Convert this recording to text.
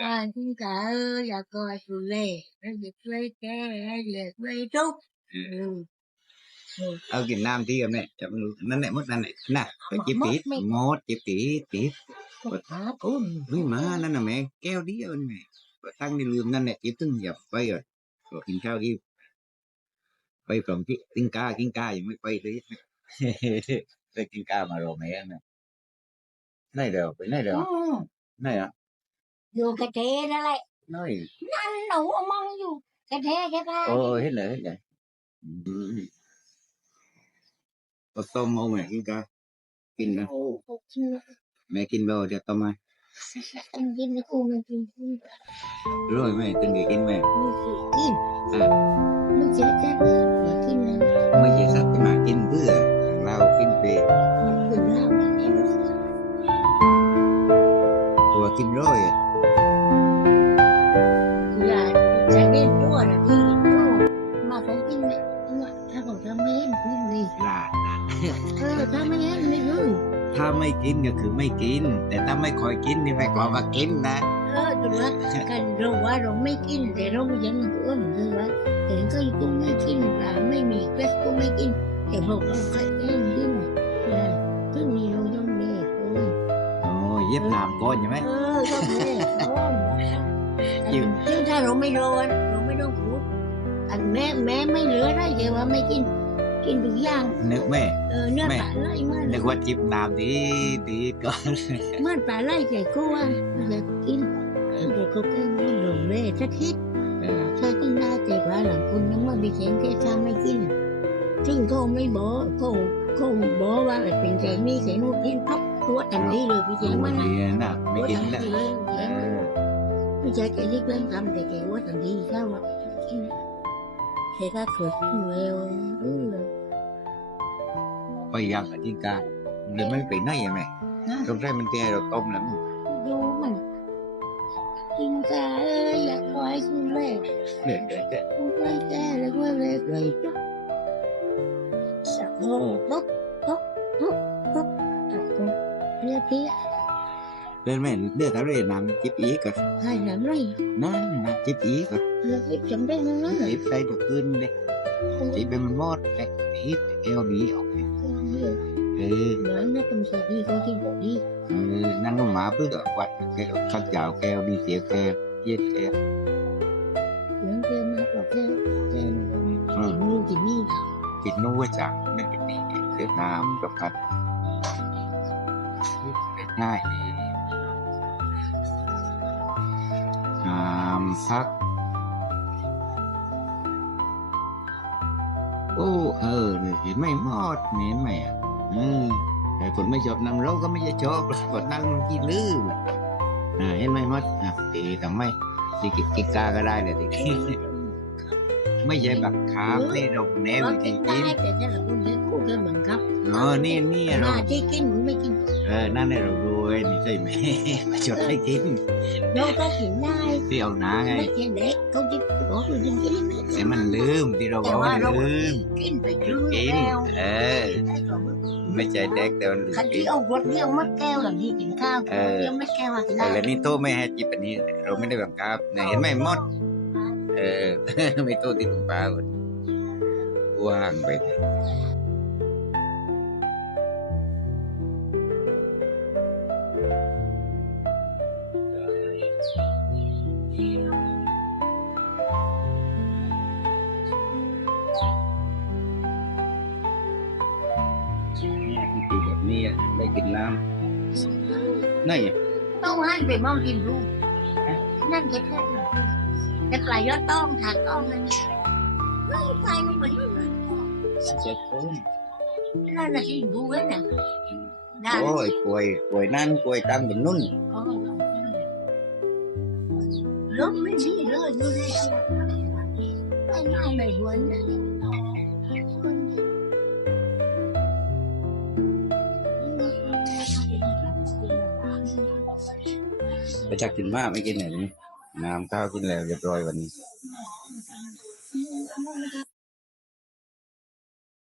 อ่าที่กะเอออยากกอดสุเล่แล้วอยากช่วยแกอยากช่วยทุกข์อืมเอากินน้ำที่กันเนี่ยจะมันนั่นแหละมดนั่นแหละน่ะไปจิบตีดงดจิบตีดตีดครับอุ้มไม่มานั่นน่ะแม่แก้วเดียวนี่แม่ตั้งในลืมนั่นแหละจิบตึ้งเหยียบไปก่อนก็กินข้าวอีกไปกล่องที่กินกากินกายังไม่ไปเลยไปกินกามารอแม่นะไหนเดียวไปไหนเดียวอืมไหนอะ อยู่กระเทนั่นแหละไหนนั่นหนูมองอยู่กระเทกระเทโอ้เห็นเลยเห็นเลยอืมก็ต้มเอาแม่กินกากินนะโอ้โหกินแม่กินบ่เดี๋ยวต้มมากินกินไม่กูไม่กินกินร้อยแม่ตึงดีกินแม่ไม่กินกินอะไม่เจ๊แจ๊อย่ากินนะไม่ใช่สัตว์ที่มากินเพื่อเรากินเปกินเหล้าไม่ได้ตัวกินร้อยอะอย่ ถ้าไม่กินก็คือไม่กิน แต่ถ้าไม่คอยกินนี่ไม่กลัวว่ากินนะเออแต่ว่ากันเราว่าเราไม่กินแต่เรายังอ้วนคือว่าเห็นก็กูไม่กินปลาไม่มีเป็ดก็ไม่กินแต่พวกเราใครเองกินเออซึ่งมีเราต้องเลี้ยงโอ้ยโอ้ยเย็บหนามก้อนใช่ไหมเออต้องเลี้ยงโอ้ยซึ่งถ้าเราไม่รอเราไม่ต้องพูดอันแม่แม่ไม่เหลือได้แต่ว่าไม่กิน กินทุกอย่างนึกแม่เออเนื้อปลาไหลเมื่อนึกว่าจิบหนามดีดีก่อนเมื่อปลาไหลใจกูว่าอยากกินเด็กเขาแค่ไม่หลงเลยสักทีเออถ้ากินได้แต่ว่าหลังคุณยังว่ามีเสียงแค่ข้างไม่กินซึ่งเขาไม่บอกเขาเขาบอกว่าเป็นเสียงนี้เสียงนู้นกินพับตัวทันทีเลยพี่เสียงมันดีนะไม่กินแล้วไม่ใช่แกเรียกเรื่องทำแต่แกว่าทันทีเข้าว่า กินแกก็เกิดขึ้นเร็วเออไปยังกับจิงกาหรือมันไปไหนอะแม่ตรงใช้มันเตี้ยเราต้มแล้วมันดูมันกินกาเอ้ยอยากคอยคุณเลยเดือดเดือดเดือดคุณเลยแกเลยว่าเลยเลยจุ๊บสักโง่ปุ๊บปุ๊บปุ๊บปุ๊บปุ๊บเรียกพี่ เดินแม่เดือดอะไรน้ำจิบอีกก็ให้หนังเลยนั่นน้ำจิบอีกก็เรียกพี่จำได้มั้งนะจิบใส่ตัวขึ้นเลยจิบเป็นมันมอดเลยฮิตเอวดีออกเลยเออเหมือนนักกำลังดีเขาที่บอกดีเออนั่งก็หมาเพื่อวัดแก้วข้าวเจ้าแก้วดีเสียแก้วเย็ดแก้วเหมือนเกินมาบอกแค่แค่กินนู่นกินนี่กินนู้ว่าจังไม่กินนี่เสียน้ำกับพัดง่ายดี น้ำพัก โอ้ เออนี่เห็นไหมมอดเห็นไหมอะอืมแต่คนไม่ชอบน้ำร้อนก็ไม่จะชอบคนนั่งมันกินลืมอ่าเห็นไหมมดอะตีทำไมตีกิกิกาก็ได้เลยตีไม่ใช่แบบค้ามนี่เราแนวว่าจกิรินงได้แต่ถ้าเราคุณเลี้ยงคู่กันเหมือนครับๆเออนี่นี่หเราน้าที่กินไม่กินเออนั่นให้เราดูไอ้นี่ใช่ไหมไม่ชดให้กินเราก็กินได้เที่ยวหนาไงไม่ใช่เด็กเขาที่บอกว่ากินกินแต่มันลืมที่เราบแต่อกว่าว่าเราลืมกินไปครึ่งกินแก้วเออ ไม่ใช่เด็กแต่มันลืมคันกิที่นเอารถเลี้ยงมัดแก้วหลังที่กินข้าวเออเลี้ยงมัดแก้วมากินได้แต่แล้วนี่โต้ไม่ให้จิบอันนี้ เราไม่ได้บังคับเนี่ยเห็นไหมมด เออ ไม่โต้ที่ลุงป้าคนว่างไปเลยเนี่ย คือแบบนี้อะได้กินน้ำนี่อะต้องให้ไปมองกินดูนั่นแค่แค่แต่ปลายยอดต้องถากต้องนั่นไม่ไปมันเหมือนเจ็บโอ้ยนั่นน่ะกินดูไว้น่ะได้โอ้ยป่วยป่วยนั่นป่วยตั้งบนนุ่นรถไม่ดีเลยดูดิไม่ง่ายเลยวันน่ะ ไปจักกินมากไม่กินเหนน้ำข้าวกินแล้วเรียบร้อยวันนี้